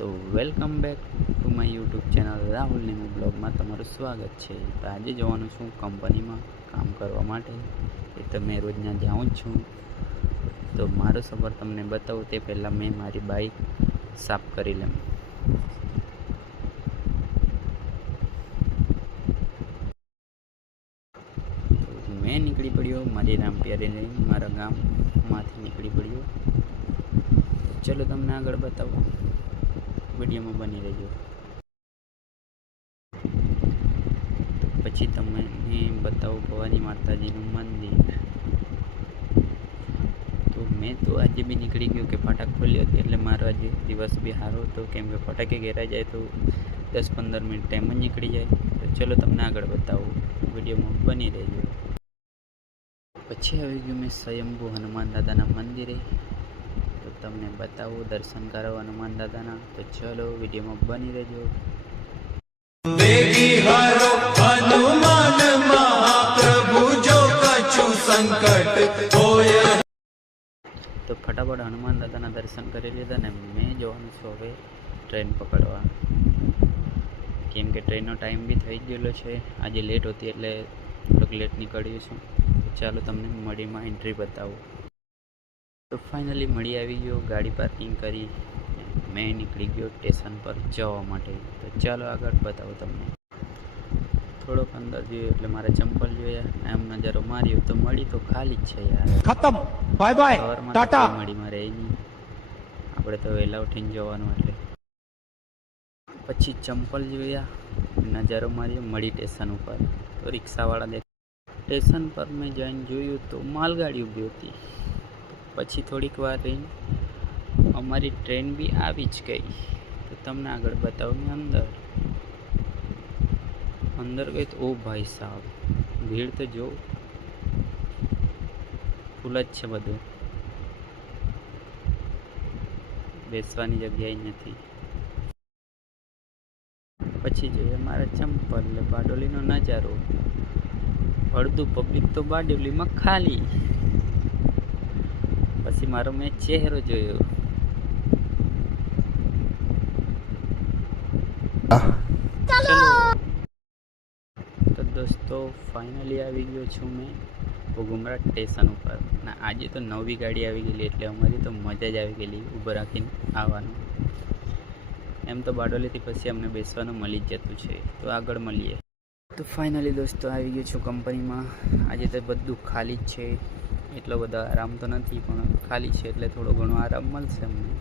તો welcome back to my YouTube channel Rahul નેમુ બ્લોગમાં તમારું સ્વાગત છે. તો આજે જવાનું છું કંપનીમાં કામ કરવા માટે. એ તો મેં રોજના જાઉં જ છું. તો મારો સફર તમને બતાવું તે પહેલાં મેં મારી બાઇક સાફ કરી લઉં. મેં નીકળી પડ્યો મારી રામપિયારી લઈને, મારા ગામમાંથી નીકળી પડ્યો. ચલો તમને આગળ બતાવો, વિડીયોમાં બની રહેજો. પછી તમને બતાવું ભવાની માતાજીનું મંદિર. તો મેં તો આજે બી નીકળી ગયો કે ફાટક ખોલ્યો હતો, એટલે મારો આજે દિવસ બી સારો હતો, કેમ કે ફટાકે ઘેરાઈ જાય તો 10-15 મિનિટ ટાઈમ જ નીકળી જાય. તો ચલો તમને આગળ બતાવું, વિડીયોમાં બની રહેજો. પછી આવી ગયું મેં સ્વયંભૂ હનુમાન દાદાના મંદિરે. તો તમને બતાવું, દર્શન કરો હનુમાન દાદાના. તો ચલો વિડીયોમાં બની રહેજો. તો ફટાફટ હનુમાન દાદાના દર્શન કરી લીધા ને મેં જવાનું છું હવે ટ્રેન પકડવા, કેમ કે ટ્રેનનો ટાઈમ બી થઈ ગયેલો છે. આજે લેટ હતી એટલે થોડુંક લેટ નીકળ્યું છું. ચાલો તમને મળીમાં એન્ટ્રી બતાવું. તો ફાઇનલી મળી આવી ગયો, ગાડી પાર્કિંગ કરી મેં નીકળી ગયો સ્ટેશન પર જવા માટે. તો ચાલો આગળ બતાવો તમને. થોડોક અંદર જોયું એટલે મારા ચંપલ જોયા, એમ નજારો માર્યો તો મળી તો ખાલી જ છે યાર, ખતમ. Bye bye Tata. મળી માં રહી નહીં, આપણે તો વહેલા ઉઠીને જવાનું. એટલે પછી ચંપલ જોયા, નજારો માર્યો, મળી સ્ટેશન ઉપર. તો રિક્ષાવાળા દેખ સ્ટેશન પર મેં જઈને જોયું તો માલગાડી ઊભી હતી. પછી થોડીક વાર રહીને અમારી ટ્રેન બી આવી જ ગઈ. તો તમને આગળ બતાવું. મેં અંદર ગઈ તો ઓ ભાઈ સાહેબ, ભીડ તો જો ફૂલ જ છે બધું, બેસવાની જગ્યાએ નથી. પછી જોઈએ મારા ચંપલ, બારડોલીનો નજારો. અડધું પબ્લિક તો બારડોલીમાં ખાલી. પછી મારો મેં ચહેરો જોયો. તો દોસ્તો ફાઇનલી આવી ગયો છું મેં ઘુમરા સ્ટેશન ઉપર. અને આજે તો નવી ગાડી આવી ગયેલી, એટલે અમારી તો મજા જ આવી ગયેલી ઊભો રાખીને આવવાનું. એમ તો બારડોલીથી પછી અમને બેસવાનું મળી જ જતું છે. તો આગળ મળીએ. તો ફાઇનલી દોસ્તો આવી ગયો છું કંપનીમાં. આજે તો બધું ખાલી જ છે, એટલો બધો આરામ તો નથી, પણ ખાલી છે એટલે થોડો ઘણો આરામ મળશે અમને.